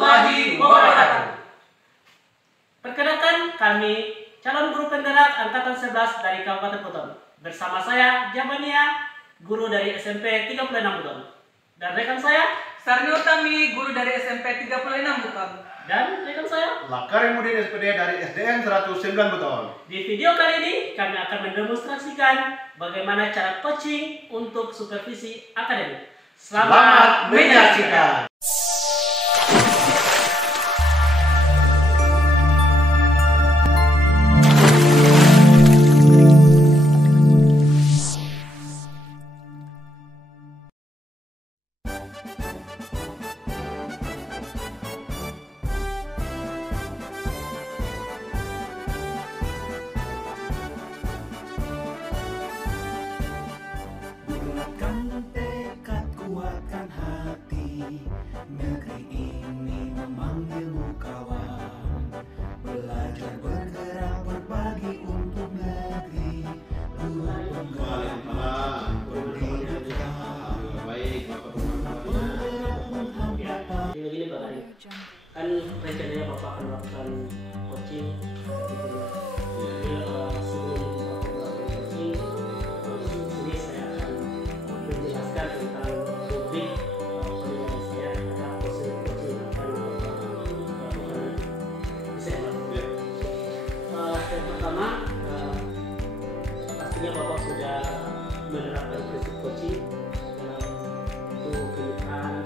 warahmatullahi wabarakatuh. Perkenalkan, kami calon guru penggerak angkatan 11 dari Kabupaten Buton. Bersama saya Jabania, guru dari SMP 36 Buton. Dan rekan saya Sarni Utami, guru dari SMP 36 Buton. dan rekan saya Lakarimudin SPD dari SDN 109 Buton. di video kali ini kami akan mendemonstrasikan bagaimana cara coaching untuk supervisi akademik. Selamat menyaksikan. Kuatkan tekad, kuatkan hati. Negeri ini memanggilmu kawan. Belajar bergerak berbagi untuk negeri. Pendidikan. Gini Pak Ari, kan rencananya Bapak akan melakukan coaching gitu ya. Jadi sebelum Bapak melakukan coaching, sini saya akan menjelaskan tentang rubrik penilaian saya terhadap proses coaching yang akan lakukan. Bisa ya Pak? Yang pertama, pastinya Bapak sudah menerapkan prinsip coaching itu kemitraan,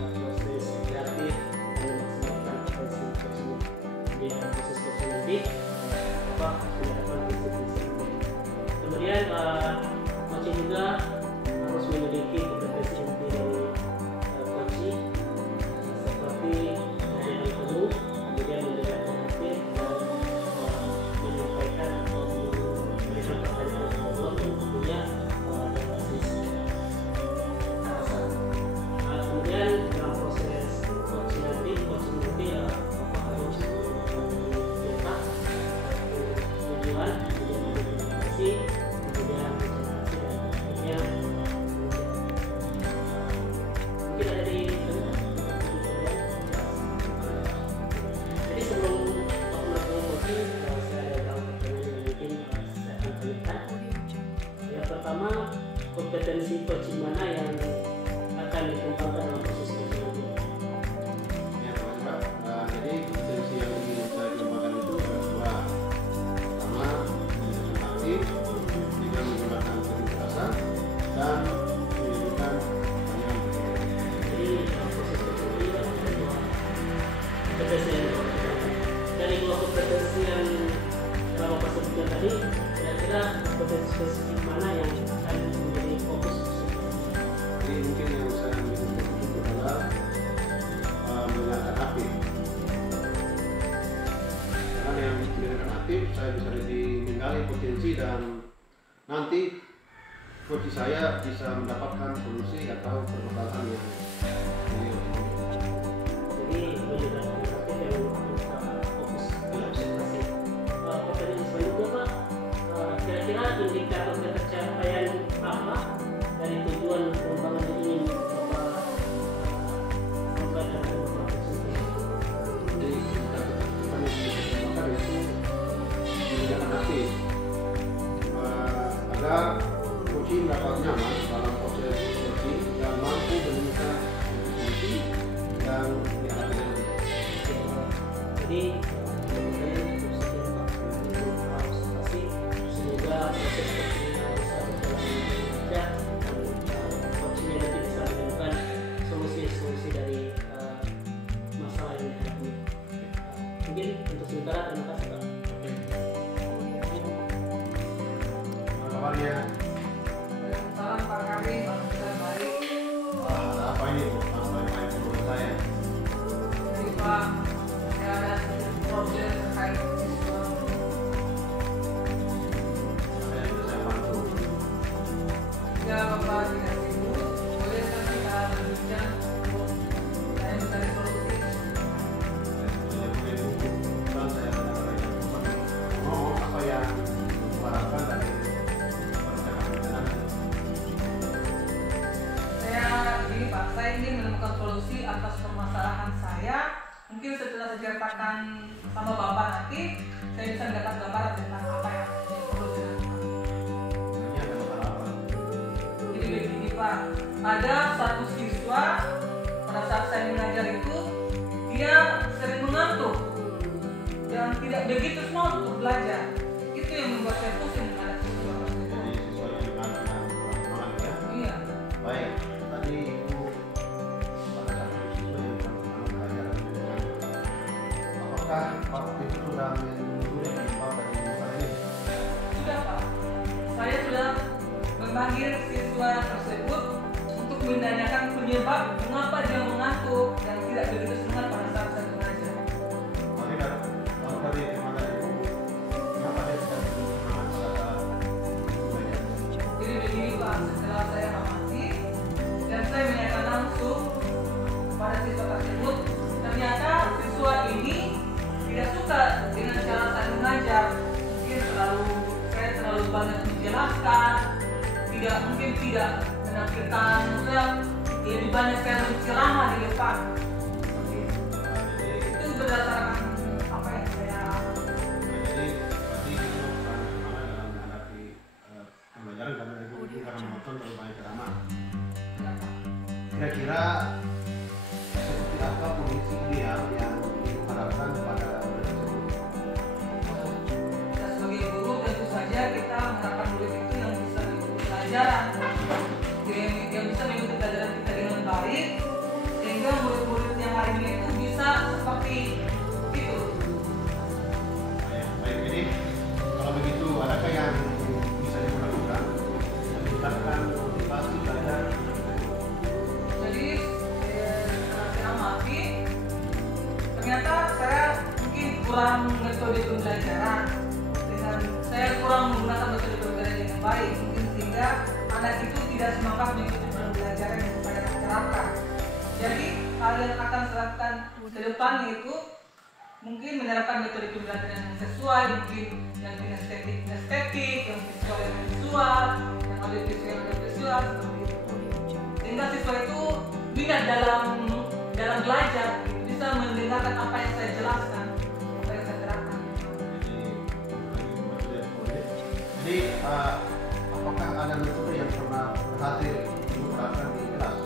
proses kreatif, dan memaksimalkan potensi coaching. Jadi proses coaching nanti Bapak mendapatkan prinsip-prinsip. Kemudian coaching juga harus memiliki kompetensi inti dari coaching seperti menjadi penuh, kemudian menjadi kooperatif dan menyampaikan memberikan pertanyaan problem yang tentunya berbasis atasan. Kemudian dalam proses coaching nanti Bapak harus mencetak tujuan, kemudian implementasi, kemudian regenerasi, dan akhirnya mungkin ada di jadi sebelum Bapak melakukan coaching, saya ada beberapa pertanyaan yang mungkin saya akan tanyakan. Yang pertama, kompetensi coaching mana yang akan dikembangkan dalam proses coaching nanti? Ya, Pak. Jadi kompetensi yang ingin saya kembangkan itu ada dua. Pertama, manajemen aktif dengan menggunakan kecerdasan dan pendidikan yang Jadi dalam proses coaching ini ada dua kompetensi yang dikembangkan. Dari dua kompetensi yang telah Bapak sebutkan tadi, kira-kira kompetensi spesifik mana yang akan menjadi fokus? Jadi mungkin yang saya ambil itu adalah mendengarkan aktif. Karena yang mendengarkan aktif, saya bisa lebih menggali potensi dan nanti coach saya bisa mendapatkan solusi atau permasalahan yang Jadi mendengarkan aktif yang akan kita fokus di observasi. Pertanyaan selanjutnya Pak, kira-kira indikator ketercapaian apa dari tujuan pengembangan yang ingin Bapak sampaikan dalam Bapak coaching? Jadi kita maka itu mendengarkan aktif agar coaching dapat nyaman dalam proses coaching dan mampu menemukan solusi dan diarahkan. Jadi kemudian untuk sekian Pak untuk observasi, semoga proses coachingnya bisa berjalan dengan lancar dan coachingnya nanti bisa menemukan solusi-solusi dari masalah yang dihadapi. Mungkin untuk sementara terima kasih Pak. Kabarnya Salam Pak kami, Pak baik. ada apa ini Bu? Main menurut saya. Jadi Pak, saya ada problem terkait siswa. Saya bisa saya bantu. Jika Bapak tidak sibuk, boleh kan kita lanjutkan untuk saya mencari solusi. Saya punya buku dan saya saya ceritakan sama Bapak nanti, saya bisa mendapat gambaran tentang apa yang perlu dilakukan. Ini ada masalah apa? Jadi begini Pak, ada satu siswa pada saat saya mengajar itu dia sering mengantuk dan tidak begitu semangat untuk belajar. Itu yang membuat saya pusing ada siswa. Jadi siswanya dengan kurang semangat ya. Iya. Baik, tadi Ibu pada satu siswa yang kurang semangat belajar dengan apakah waktu itu sudah menelusuri penyebab dari masalah ini? Sudah Pak, saya sudah memanggil siswa tersebut untuk menanyakan penyebab mengapa dia mengantuk dan tidak begitu semangat pada saat saya mengajar. Tapi kalau dari kemana Ibu, kenapa dia tidak begitu semangat pada saat belajar? Jadi begini Pak, setelah saya amati dan saya menanyakan langsung pada siswa tersebut, ternyata siswa ini tidak suka dengan cara saya mengajar. Mungkin saya terlalu banyak menjelaskan, mungkin tidak menampilkan, saya lebih banyak saya menceramah di depan. Itu berdasarkan apa yang saya. Jadi berarti Ibu kurang semangat dalam menghadapi pembelajaran karena Ibu karena menonton terlalu banyak ceramah. Kira-kira seperti apa kondisi ideal yang diharapkan pada murid tersebut? Kita sebagai guru tentu saja kita mengharapkan murid itu yang bisa mengikuti pelajaran, yang bisa mengikuti pelajaran kita dengan baik, sehingga murid-murid yang lainnya itu bisa seperti itu. Baik, jadi kalau begitu adakah yang bisa dilakukan meningkatkan motivasi belajar? Jadi setelah saya amati, ternyata saya mungkin kurang metode pembelajaran, dengan saya kurang menggunakan metode pembelajaran yang baik, mungkin sehingga anak itu tidak semangat mengikuti pembelajaran yang kepada masyarakat. Jadi hal yang akan saya lakukan ke depan itu mungkin menerapkan metode pembelajaran yang sesuai, mungkin yang kinestetik, yang visual, yang audiovisual, seperti itu. Sehingga siswa itu minat dalam belajar, bisa mendengarkan apa yang saya jelaskan, apa yang saya terangkan. Jadi apakah ada metode yang pernah berhasil diterapkan di kelas?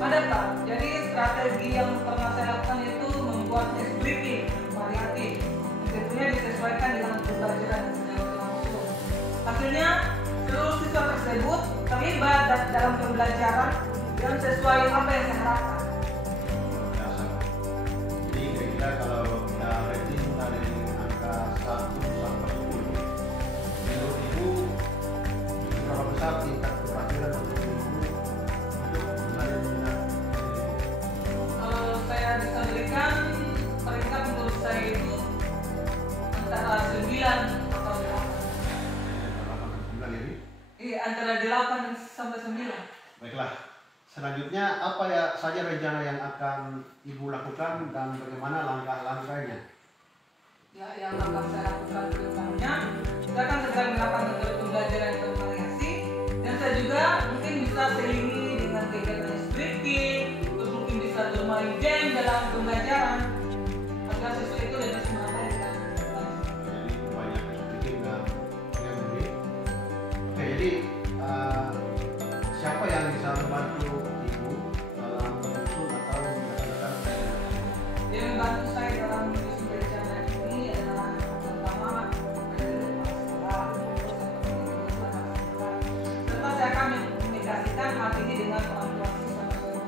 Ada Pak, jadi strategi yang pernah saya lakukan itu membuat briefing variatif, tentunya disesuaikan dengan pembelajaran yang sedang berlangsung. Hasilnya seluruh siswa tersebut terlibat dalam pembelajaran dan sesuai apa yang saya harapkan. Biasa. Jadi kira-kira kalau kita rating dari angka 1 sampai 10, menurut Ibu berapa besar tingkat keberhasilan untuk Ibu untuk belajar minat? Kalau saya bisa berikan peringkat menurut saya itu antara 9 atau 8 ini?8. Antara 8 sampai 9. Baiklah. Selanjutnya apa ya saja rencana yang akan Ibu lakukan dan bagaimana langkah-langkahnya? Ya, yang akan saya lakukan ke depannya, saya akan segera melakukan metode pembelajaran yang bervariasi, dan saya juga mungkin bisa selingi dengan kegiatan skripting, terus mungkin bisa bermain game dalam pembelajaran agar siswa itu lebih semangat dengan belajar. Jadi banyak bikin dan yang lebih. Oke, jadi siapa yang bisa membantu Ibu dalam menyusun atau mengerjakan? Yang membantu saya dalam menyusun rencana ini adalah pertama serta saya akan mengkomunikasikan hal ini dengan orang tua siswa tersebut.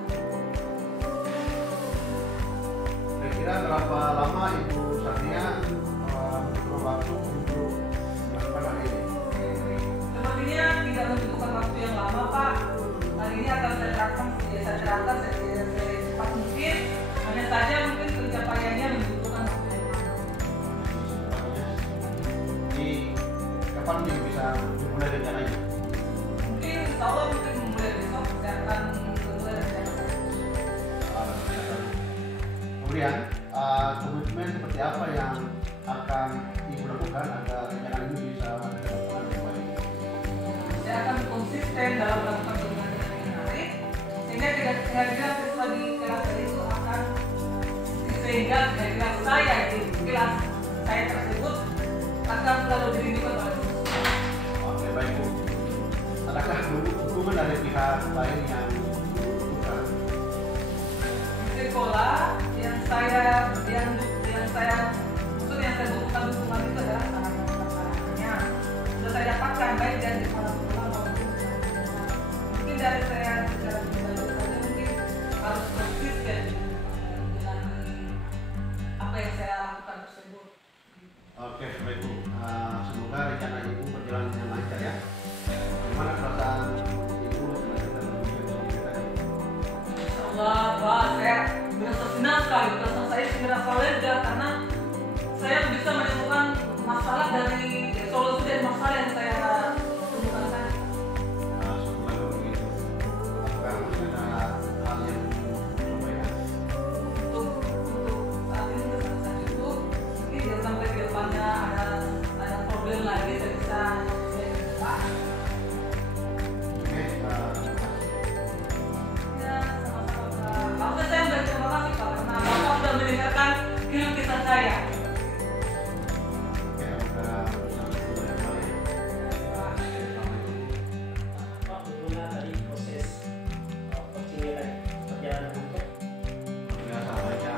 Kira-kira berapa lama Ibu Sania membutuhkan waktu untuk melakukan hal ini? Sepertinya tidak membutuhkan waktu yang lama Pak. Hal ini akan saya terapkan secepat mungkin. Hanya saja mungkin pencapaiannya membutuhkan waktu yang lama. Jadi kapan Ibu bisa dimulai rencananya? Mungkin insya Allah mungkin mulai besok saya akan mulai rencana saya. Kemudian komitmen seperti apa yang akan Ibu lakukan agar rencana ini bisa dilakukan dengan baik? Saya akan konsisten dalam melakukan pembelajaran yang menarik, sehingga kira-kira siswa di kelas saya itu akan maksudnya yang saya butuhkan dukungan itu adalah saran-sarannya. Sudah saya dapatkan baik dari para ulama maupun mungkin dari saya secara pribadi saja mungkin harus konsisten menjalani apa yang saya lakukan tersebut. Oke, baik Bu. Semoga rencana Ibu berjalan dengan lancar ya. Bagaimana perasaan Ibu setelah kita tadi? Allah, Pak, saya merasa senang sekali, saya merasa lega karena saya bisa menemukan masalah dari solusi dari masalah yang saya temukan tadi. Syukur kalau begitu. Apakah mungkin ada hal yang coba ya? Untuk saat ini saya cukup. Mungkin jangan sampai ke depannya ada problem lagi saya bisa Pak. Oke, terima kasih. Ya, sama-sama Pak. Maksudnya saya berterima kasih Pak karena Bapak sudah mendengarkan keluh kesah saya. Oke, semoga bisa berjalan yang baik. Pak. Pak, bagaimana tadi proses coachingnya tadi berjalan lancar? Biasa baik ya.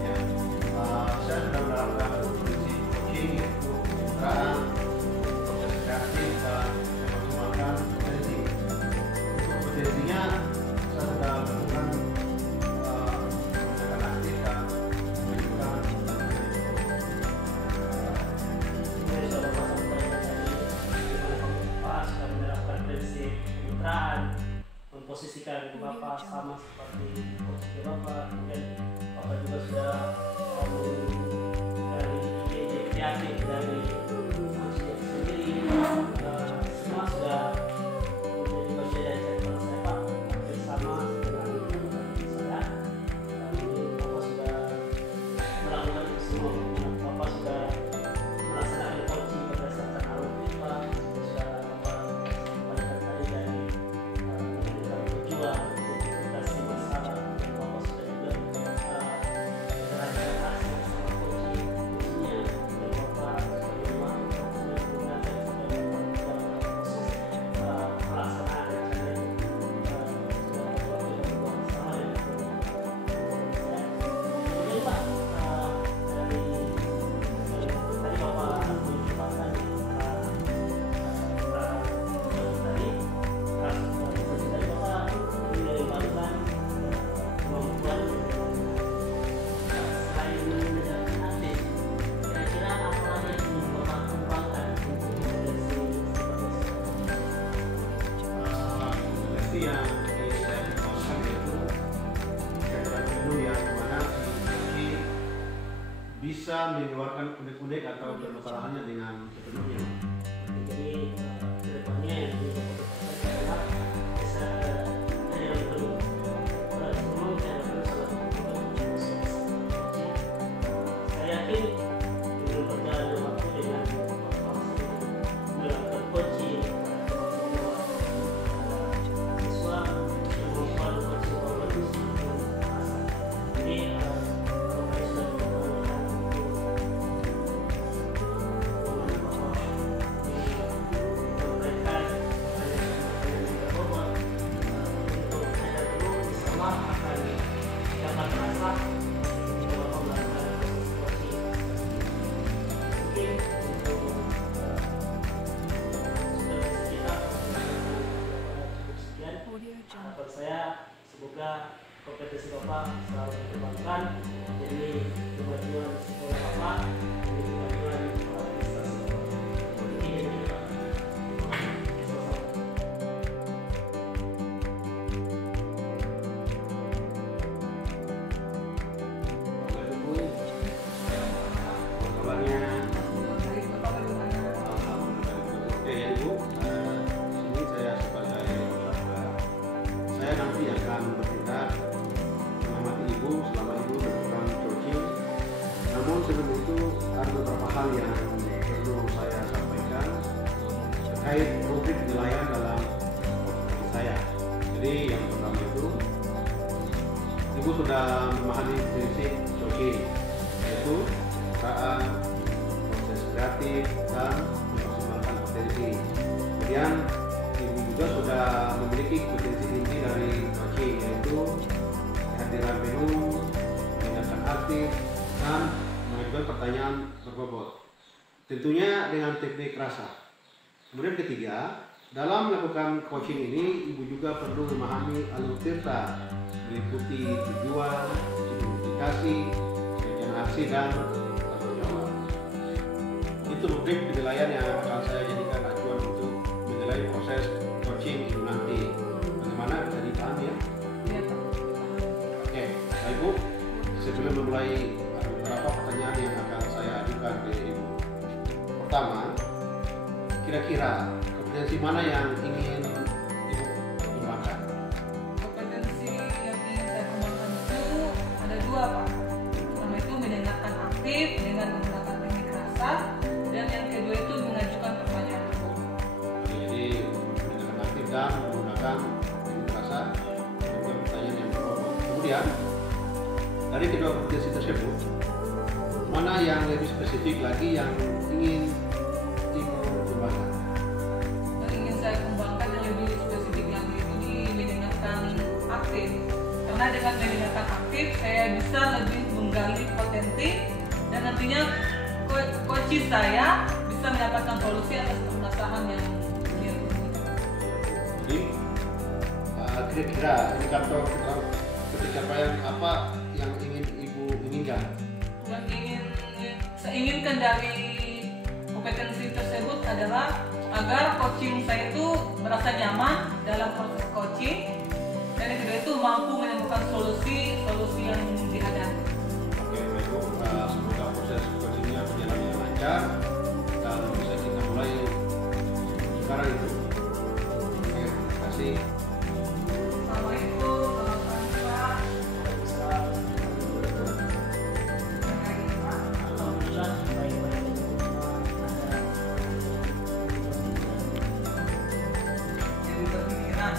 Ya, saya sudah menerapkan prinsip coaching yaitu kemitraan, proses kreatif dan memaksimalkan potensi. Untuk potensinya saya sudah melakukan tindakan aktif dan menunjukkan memposisikan Bapak sama seperti posisi Bapak, kemudian Bapak juga sudah dari ide kreatif dari manusia sendiri, semua sudah menjadi bagian dari chapter saya Pak, bersama dengan saya. Bapak sudah melakukan itu semua, Bapak sudah melaksanakan coaching berdasarkan alumni Pak, sudah Bapak berikan tadi dari menentukan tujuan, identifikasi masalah, dan Bapak sudah juga berinteraksi sama coaching, coachingnya, dan Bapak sebagai melakukan dan sudah melakukan proses pelaksanaan rencana itu sudah Bapak berbuat sama dengan saya. Kemudian Pak, dari tadi Bapak menunjukkan tadi dari Bapak dari Bapak kemampuan selain menjadi atlet, kira-kira apa lagi yang ingin Bapak kembangkan untuk kompetensi yang saya kembangkan yaitu keterampilan penuh yang mana si coach bisa mengeluarkan kulik-kulik atau permasalahannya dengan sepenuhnya. jadi kedepannya yang ingin Bapak kembangkan adalah bisa yang perlu semua yang perlu salah saya yakin dengan berjalannya waktu dengan melakukan coaching siswa yang membuat coaching Bapak itu semakin terasa. Jadi Bapak sudah menggunakan harapan saya semoga kompetensi Bapak selalu dikembangkan jadi kemajuan sekolah Bapak jadi kemajuan prestasi Bapak. Ini Pak. Sama-sama. Oke Bu, apa kabarnya? Baik, Bapak bagaimana? Alhamdulillah. Oke ya Bu, sini saya sebagai keluarga, saya nanti akan bertindak mengamati Ibu selama Ibu melakukan coaching. Namun sebelum itu ada beberapa hal Ibu sudah memahami prinsip coaching, yaitu peran, proses kreatif, dan memaksimalkan potensi. Kemudian Ibu juga sudah memiliki kompetensi inti dari coaching, yaitu kehadiran menu, mendengarkan aktif, dan mengajukan pertanyaan berbobot. Tentunya dengan teknik rasa. Kemudian ketiga, dalam melakukan coaching ini, Ibu juga perlu memahami alur cerita, meliputi tujuan, identifikasi, rencana aksi, dan tanggung jawab. Itu rubrik penilaian yang akan saya jadikan acuan untuk menilai proses coaching Ibu nanti. Bagaimana? Bisa dipahami ya? Iya, Pak. Oke, Bapak Ibu, sebelum memulai ada beberapa pertanyaan yang akan saya ajukan ke Ibu. Pertama, kira-kira kompetensi mana yang ingin Ibu kembangkan? Kompetensi yang ingin saya kembangkan itu ada dua, Pak. Pertama itu mendengarkan aktif dengan menggunakan teknik rasa, dan yang kedua itu mengajukan pertanyaan. Jadi mendengarkan aktif dan menggunakan teknik rasa dan juga pertanyaan yang berbobot. Kemudian dari kedua kompetensi tersebut, mana yang lebih spesifik lagi yang ingin Ibu kembangkan? Yang ingin saya kembangkan yang lebih spesifik lagi itu di mendengarkan aktif. Karena dengan mendengarkan aktif saya bisa lebih menggali potensi dan nantinya coach saya bisa mendapatkan solusi atas permasalahan yang dia temui. Jadi kira-kira indikator pencapaian apa yang ingin Ibu inginkan? Yang saya inginkan dari kompetensi tersebut adalah agar coaching saya itu merasa nyaman dalam proses coaching, dan yang kedua itu mampu menemukan solusi yang dihadapi. Oke, Bapak Ibu, semoga proses coachingnya berjalan dengan lancar dan bisa kita mulai sekarang itu. Oke, terima kasih. Assalamualaikum warahmatullahi wabarakatuh. Alhamdulillah baik-baik. Jadi berpikiran,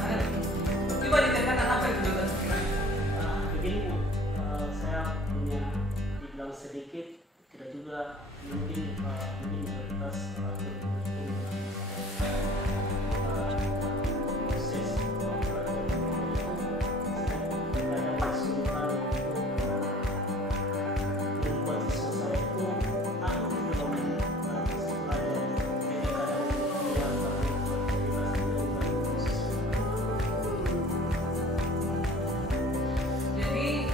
coba diceritakan apa itu berpikiran? Begini Bu, saya punya dibilang sedikit, tidak juga mungkin prioritas proses ada kesulitan membuat siswa saya itu takut belum belajar kadang-kadang yang Jadi,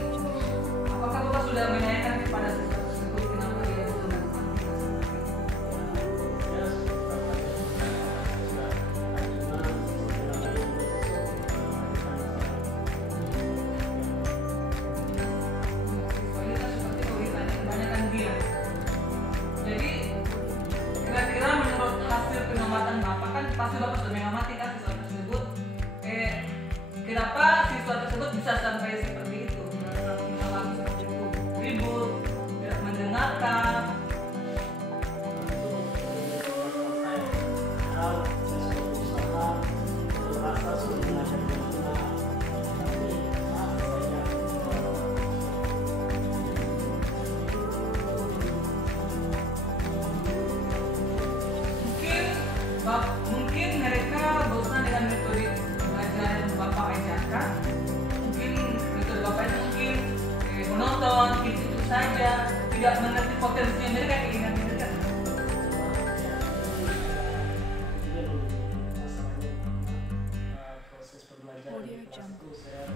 apakah Bapak sudah menanyakan kepada siswa tersebut kenapa dia bisa melakukan hal seperti itu? Siswa ini kan seperti beritanya kebanyakan dia. Jadi, kira-kira menurut hasil pengamatan Bapak, kan pasti Bapak sudah mengamati kan siswa tersebut. Kenapa siswa tersebut bisa sampai seperti itu? Mengalami seperti itu, ribut, tidak mendengarkan. Mungkin mereka bosan dengan metode belajar yang Bapak ajarkan. Mungkin metode Bapak itu mungkin menonton itu saja, tidak mengerti potensinya mereka, keinginan mereka. Proses pembelajaran Audio di kelas Jungle. itu saya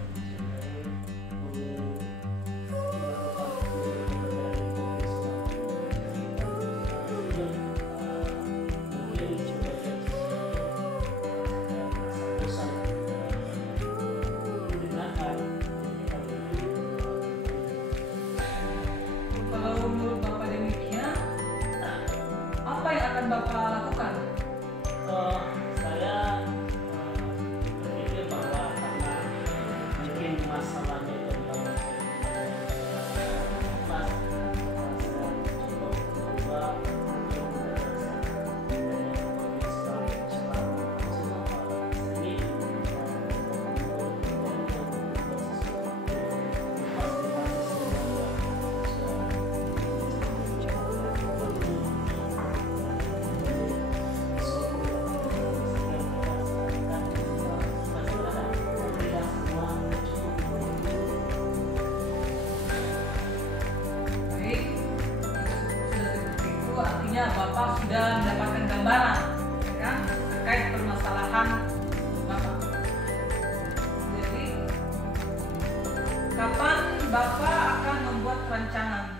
Kalau menurut Bapak demikian, apa yang akan Bapak lakukan? saya berpikir bahwa karena mungkin masalahnya itu adalah pas saya coba berubah ini sudah mendapatkan gambaran ya, terkait permasalahan Bapak. Jadi, kapan Bapak akan membuat rancangan?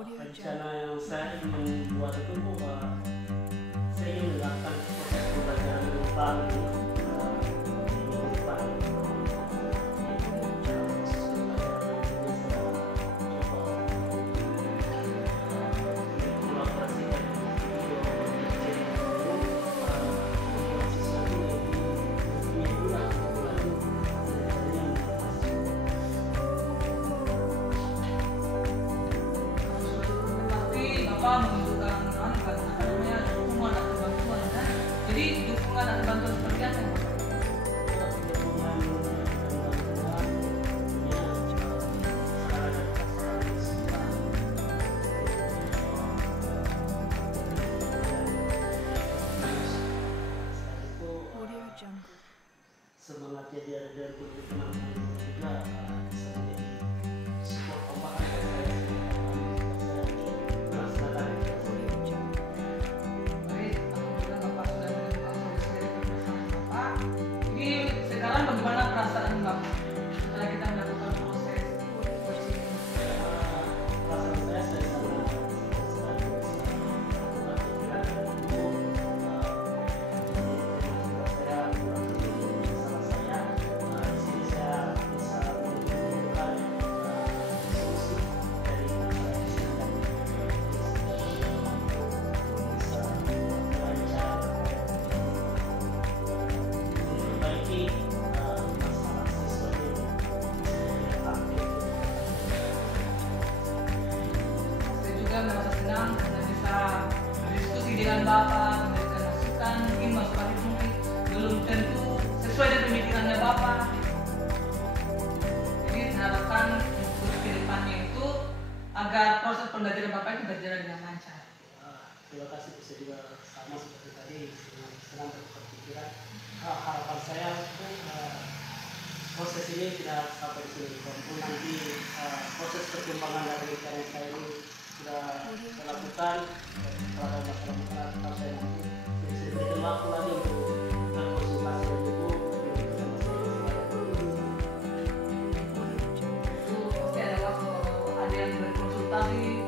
Rencana yang saya ingin buat itu saya ingin melakukan proses pembelajaran yang baru minggu depan. Bapak membutuhkan dukungan atau bantuan kan? Jadi dukungan atau bantuan seperti apa yang Bapak? Semangatnya dia dari teman-teman juga bisa menjadi sebuah kompakan yang saya merasakan. Baik, alhamdulillah Bapak sudah menemukan solusi dari permasalahan Bapak. Jadi sekarang bagaimana perasaan Bapak setelah kita melakukan proses coaching? Perasaan saya sangat Saya juga merasa senang karena bisa berdiskusi dengan Bapak, memberikan masukan, mungkin masukan itu mungkin belum tentu sesuai dengan pemikirannya Bapak. Jadi saya harapkan untuk kedepannya itu agar proses pembelajaran Bapak itu berjalan dengan lancar. terima kasih bisa juga sama seperti tadi senang berpikiran. Harapan saya itu proses ini tidak sampai di sini, walaupun nanti proses perkembangan dari karya saya ini sudah saya lakukan kepada masyarakat saya nanti jadi saya berikan waktu lagi untuk berkonsultasi dan itu dengan masyarakat. Itu pasti ada waktu kalau ada yang berkonsultasi.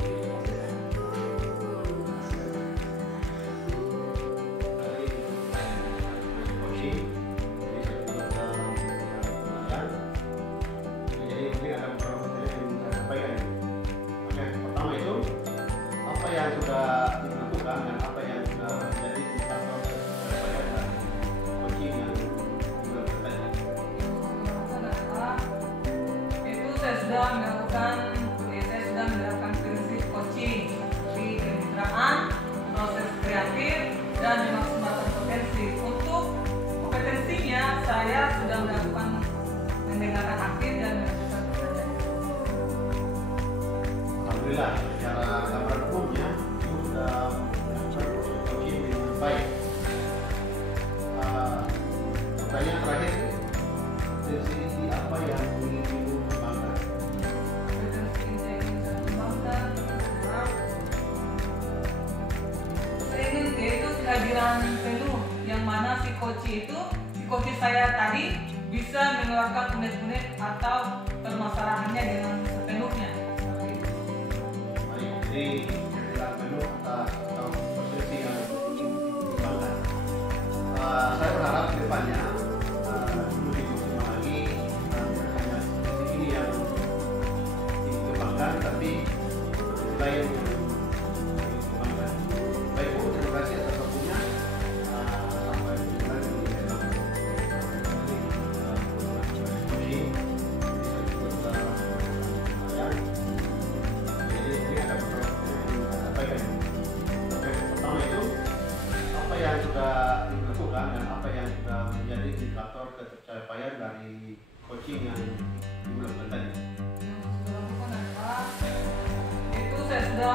Yang sudah dilakukan dan apa yang sudah menjadi indikator kesuksesan dan coaching yang dilakukan tadi. Itu saya sudah melakukan prinsip coaching di kemitraan, proses kreatif, dan memaksimalkan potensi. Untuk kompetensinya saya sudah melakukan mendengarkan aktif dan mengajukan pertanyaan. Alhamdulillah secara gambaran umumnya itu sudah melakukan proses coaching dengan baik. Pertanyaan terakhir, definisi apa yang ingin Ibu kembangkan? Kompetensi yang saya ingin saya kembangkan adalah saya ingin yaitu kehadiran penuh yang mana si coach saya tadi bisa mengeluarkan unek-unek atau permasalahannya dengan sepenuhnya. Jadi kehadiran penuh atau potensi yang dikembangkan. Saya berharap ke depannya lebih maksimal lagi bukan hanya potensi ini yang dikembangkan, tapi potensi lain yang dikembangkan. Baik Bu, terima kasih atas waktunya. Sampai jumpa di dalam yang sudah dilakukan dan apa yang sudah menjadi indikator ketercapaian dari coaching yang dilakukan tadi. Saya sudah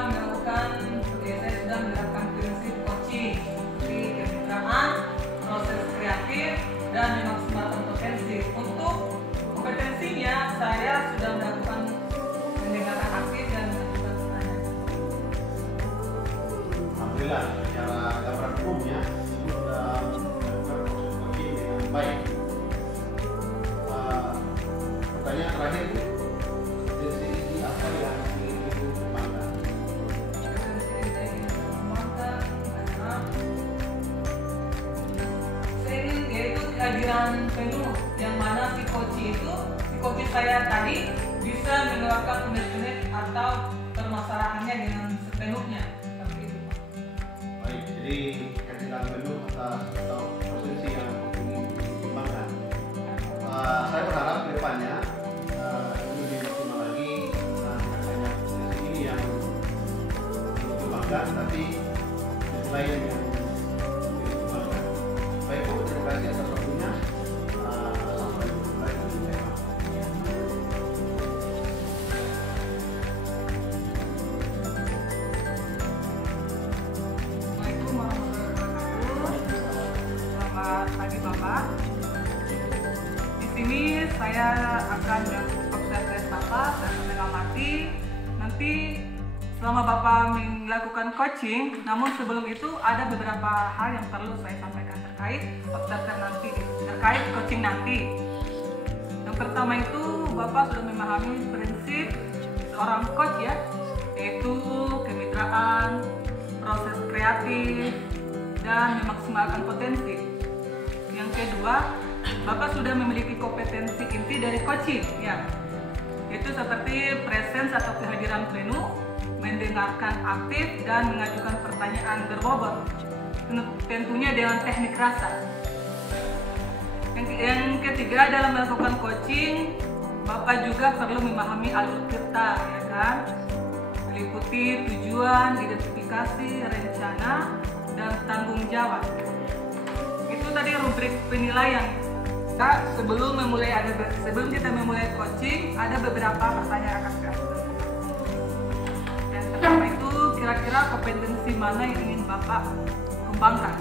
menerapkan prinsip coaching di kemitraan, proses kreatif, dan memaksimalkan potensi. Untuk kompetensinya saya sudah melakukan mendengarkan aktif dan mengajukan pertanyaan. saya tadi bisa mengeluarkan unek-unek atau permasalahannya dengan sepenuhnya. Seperti itu. Baik, jadi kecilan penuh atau potensi yang ingin dikembangkan. Saya berharap ke depannya ini lebih maksimal lagi, banyak potensi ini yang dikembangkan, tapi sisi lain yang dikembangkan. Baik Bu, terima kasih atas waktunya. Sampai jumpa lagi di tema. Assalamualaikum warahmatullahi wabarakatuh. Selamat pagi Bapak. Di sini saya akan mengobservasi Bapak dan mengamati. Nanti selama Bapak melakukan coaching, namun sebelum itu ada beberapa hal yang perlu saya sampaikan terkait observasi nanti, terkait coaching nanti. Yang pertama itu Bapak sudah memahami prinsip seorang coach ya, yaitu kemitraan, proses kreatif, dan memaksimalkan potensi. Yang kedua, Bapak sudah memiliki kompetensi inti dari coaching ya, yaitu seperti presence atau kehadiran penuh, mendengarkan aktif, dan mengajukan pertanyaan berbobot, tentunya dengan teknik rasa. Yang ketiga, dalam melakukan coaching, Bapak juga perlu memahami alur cerita, ya kan? Meliputi tujuan, identifikasi, rencana, dan tanggung jawab. Itu tadi rubrik penilaian. Sebelum kita memulai coaching, ada beberapa pertanyaan yang akan kita lakukan. Yang pertama itu, kira-kira kompetensi mana yang ingin Bapak kembangkan?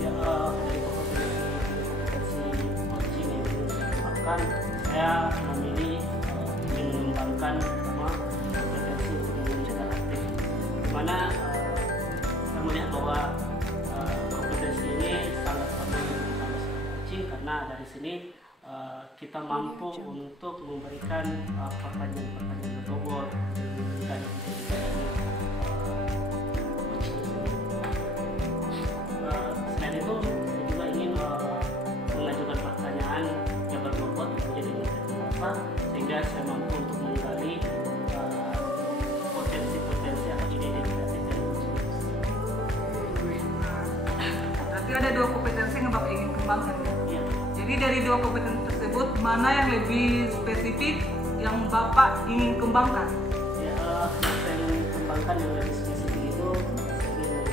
Ya, dari kompetensi coaching yang ingin saya kembangkan, saya memilih ingin mengembangkan pertama kompetensi untuk menjadi aktif, dimana saya melihat bahwa kompetensi ini sangat perlu dikembangkan coaching, karena dari sini kita mampu untuk memberikan pertanyaan-pertanyaan berbobot dan selain itu saya juga ingin mengajukan pertanyaan yang berbobot menjadi apa, sehingga saya mampu untuk menggali potensi-potensi atau ide-ide kreatif dari coaching. Berarti ada dua kompetensi yang Bapak ingin kembangkan ya? Iya. Jadi dari dua kompetensi tersebut, mana yang lebih spesifik yang Bapak ingin kembangkan? Ya, saya ingin kembangkan yang lebih spesifik itu, saya ingin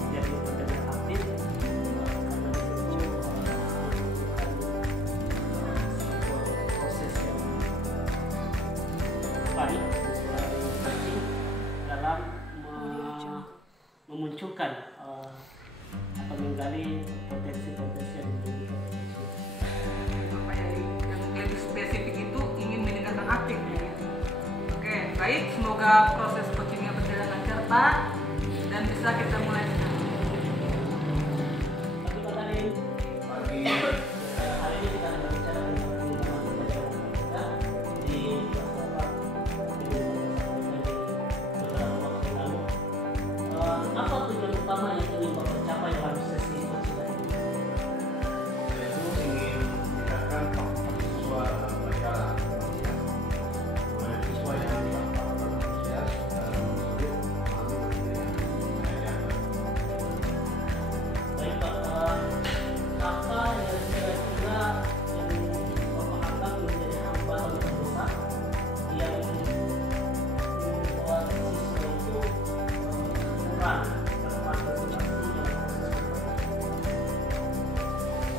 menjadi pendengar aktif, karena di situ sebuah proses yang baik sesuai coaching dalam memunculkan atau menggali potensi-potensi yang dimiliki oleh coaching. Bapak yang lebih spesifik itu ingin mendengarkan aktif ya? Oke, baik. Semoga proses coachingnya berjalan lancar Pak, dan bisa kita mulai sekarang. Tapi Pak Karim, Pagi. hari ini kita akan berbicara tentang pengembangan kepercayaan kita di kelas 8 di beberapa waktu lalu. Apa tujuan utama yang ingin Bapak capai dalam sesi coaching tadi? Yaitu ingin meningkatkan kapasitas siswa dalam pelajaran. Siswa yang antusias dan sulit memahami materi yang diajarkan. Baik Pak, apa yang kira-kira yang Bapak anggap menjadi hambatan terbesar yang membuat siswa itu kurang berpartisipasi dalam proses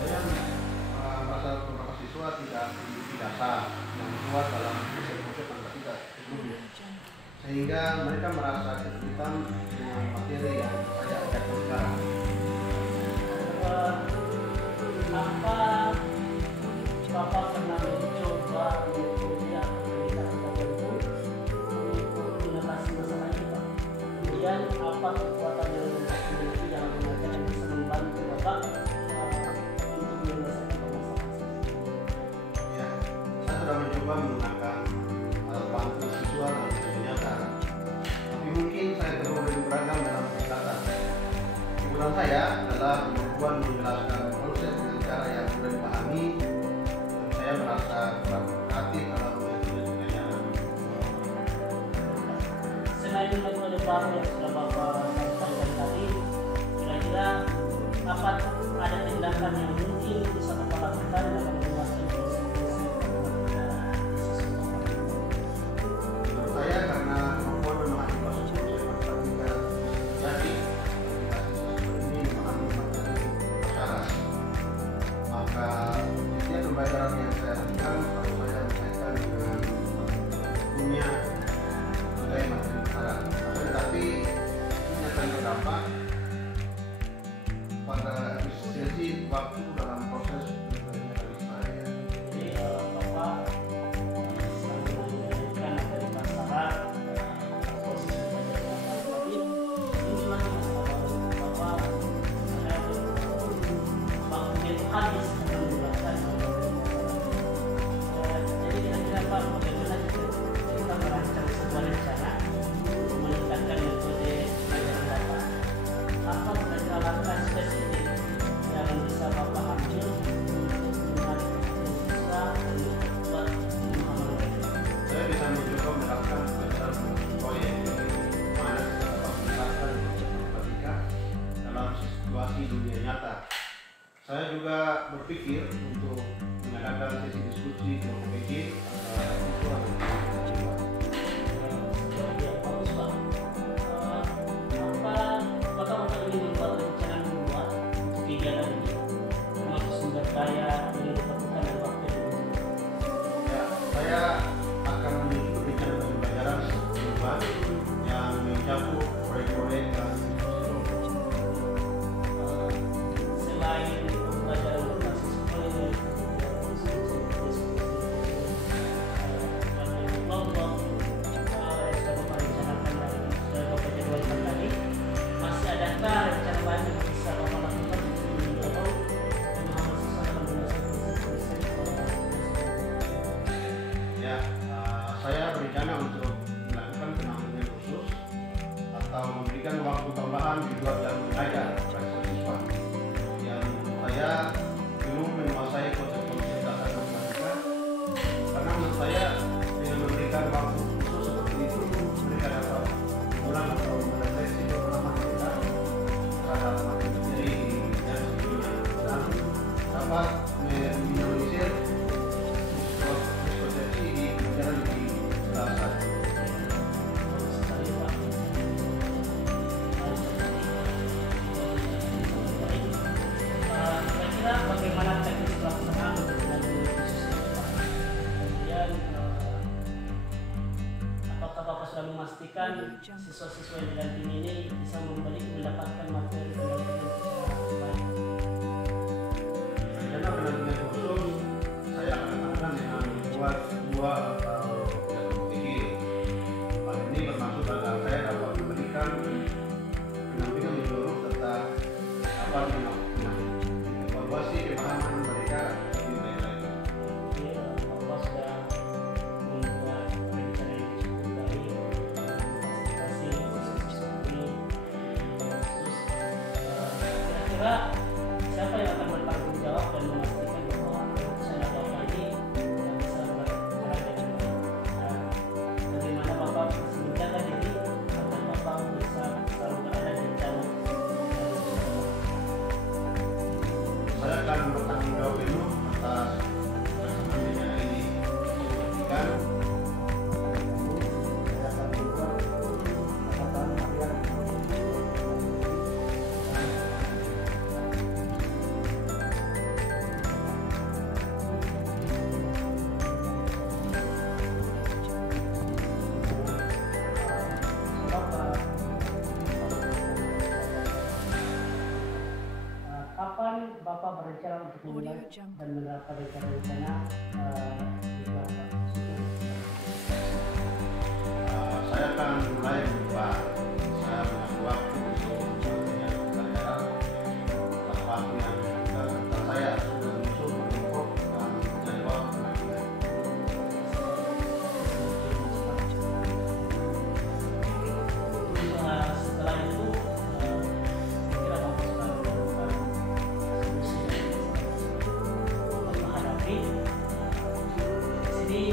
Saya merasa beberapa siswa tidak memiliki dasar yang kuat dalam konsep-konsep matematika sebelumnya, sehingga mereka merasa kesulitan dengan materi yang saya ajarkan sekarang. apa Bapak pernah mencoba metode atau pendekatan tertentu untuk mengatasi masalah ini Pak? Kemudian apa kekuatan yang Bapak miliki dalam mengajar yang bisa membantu Bapak untuk menyelesaikan permasalahan? Ya, saya sudah mencoba menggunakan alat bantu siswa dalam berbagai cara, tapi mungkin saya perlu lebih beragam dalam pendekatan. Kebutuhan saya adalah kemampuan menjelaskan konsep dengan cara yang mudah dipahami. Saya merasa kurang kreatif dalam baru yang sudah Bapak sampaikan tadi, kira-kira apa ada tindakan yang mungkin bisa Bapak lakukan dalam menguasai Menurut saya karena kemampuan memahami proses matematika jadi ini memahami materi syarat, maka setiap pembelajaran yang saya lakukan kalau saya mengaitkan dengan dunia sebagai materi syarat, tetapi ini akan berdampak pada efisiensi waktu dalam proses belajar dari saya. Jadi Bapak mengajarkan dari masalah proses belajar tapi ini lagi masalah Bapak ada waktunya itu habis dalam menjelaskan. Jadi kira-kira Pak bagaimana kita merancang sebuah rencana untuk meningkatkan metode pelajaran Bapak? Apa kira-kira langkah spesifik yang bisa Bapak ambil untuk menarik siswa dan memperkuat pemahaman mereka? Saya bisa mencoba menerapkan pelajaran proyek mana kita dapat menerapkan matematika dalam situasi dunia nyata. Saya juga berpikir untuk mengadakan sesi diskusi kelompok kecil antara siswa dan siswa. Ya, bagus Pak. Apakah Bapak ingin membuat rencana membuat kegiatan ini termasuk sumber daya yang diperlukan dan waktu yang dibutuhkan? Ya, saya akan menyusun rencana pembelajaran mingguan yang mencakup proyek-proyek dan Selain pelajaran berbasis kuliner, kelompok yang sudah Bapak rencanakan dan sudah Bapak jadwalkan tadi, masih adakah rencana lain yang bisa Bapak lakukan untuk mendorong pemahaman siswa dalam menyelesaikan proses ya, saya berencana untuk melakukan penampilan khusus atau memberikan waktu tambahan di luar jam mengajar kepada siswa yang saya belum menguasai konsep-konsep dasar matematika, karena menurut saya dengan memberikan waktu khusus seperti itu mereka dapat mengulang atau merefleksi pengalaman mereka terhadap materi dan sebagainya dan dapat meminimalisir miskonsepsi di pelajaran di dasar. sekali Pak. Kira-kira bagaimana teknis pelaksanaan untuk pendampingan khusus ini Pak? Kemudian apakah Bapak sudah memastikan siswa-siswa yang didampingi ini bisa mendapatkan materi pendampingan secara baik? Rencana penampilan khusus saya akan lakukan dengan membuat dua atau kelompok kecil. Hal ini bermaksud agar saya dapat memberikan pendampingan menyeluruh serta dapat mengevaluasi pemahaman mereka lebih baik. Jadi Bapak sudah membuat rencana yang cukup baik, memfasilitasi siswa ini khusus. Kira-kira siapa yang akan bertanggung jawab dan memastikan bahwa rencana Bapak ini bisa berjalan dengan baik? Dan bagaimana Bapak bisa menjaga diri agar Bapak bisa selalu berada di dalam Saya akan bertanggung jawab penuh atas pelaksanaan rencana ini. Memastikan saya akan membuat catatan harian kapan Bapak berencana untuk memulai dan menerapkan rencana-rencana di Bapak? saya akan mulai berubah. Saya mengatur waktu untuk melakukan pelajaran. Waktu yang saya sudah menyusun kelompok dan jadwal penampilan. Setelah itu kira Bapak sudah melakukan solusi untuk menghadapi di sini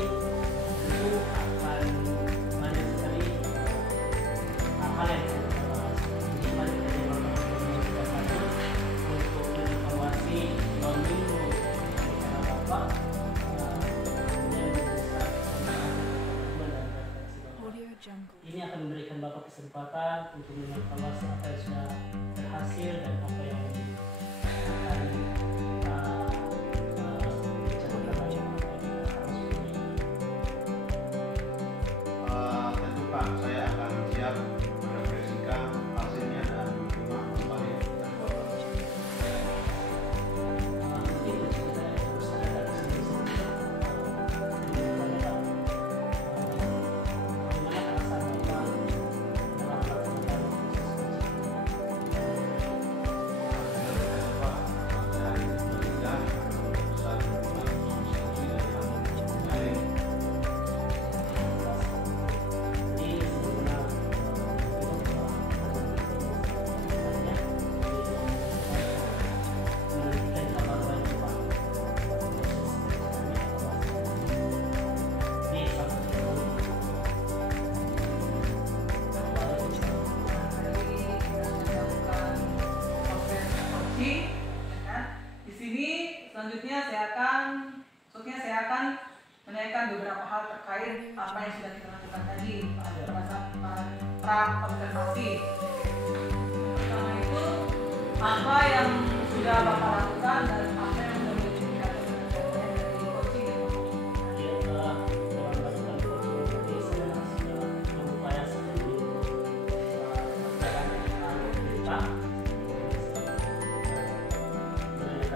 ini akan memberikan Bapak kesempatan untuk mengevaluasi apa yang sudah berhasil dan apa yang akan rencanakan lagi apa yang kita harus punya. Tentu Pak, saya akan siap merefleksikan hasilnya dan menerima kembali dari Bapak. Mungkin kita harus ada di sini bagaimana perasaan Bapak dalam melaksanakan Di sini selanjutnya saya akan menanyakan beberapa hal terkait apa yang sudah kita lakukan tadi pada saat pra-observasi. Pertama itu apa yang sudah Bapak lakukan dan apa yang sudah menjadi dari coaching yang Bapak lakukan.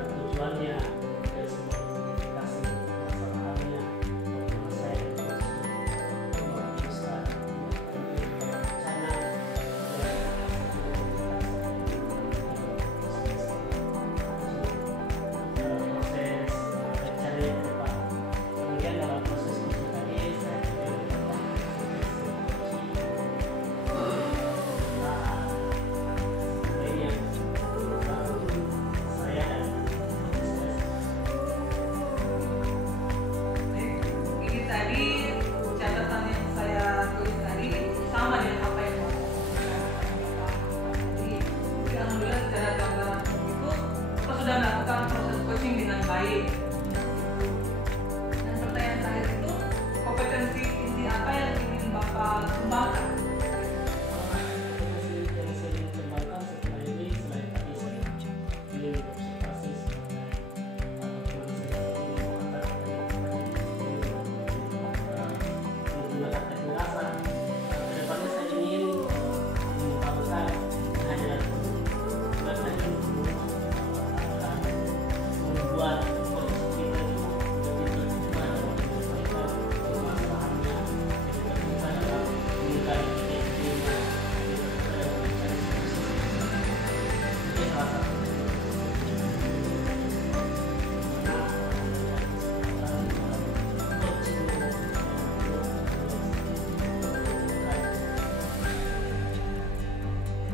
Tujuannya dari sebuah komunikasi masalahnya saya bisa rencana proses rencana yang depan. Kemudian dalam proses itu tadi saya juga saya dan ini tadi catatan yang saya tulis tadi sama dengan apa yang jadi alhamdulillah secara gambaran itu kita sudah melakukan proses coaching dengan baik. Dan pertanyaan terakhir itu kompetensi inti apa yang ingin Bapak kembangkan? yang saya ingin kembangkan setelah ini, selain tadi saya ingin observasi sebagai teman saya menggunakan teknik asal. Kedepannya saya ingin mengembangkan kehadiran dan lagi akan membuat kondisi kita itu lebih terbuka dan menyelesaikan permasalahannya lebih terbuka dalam menggali ide-idenya dan mencari solusi. Ini salah satu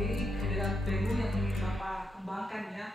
Jadi kehadiran value yang ingin Bapak kembangkan ya.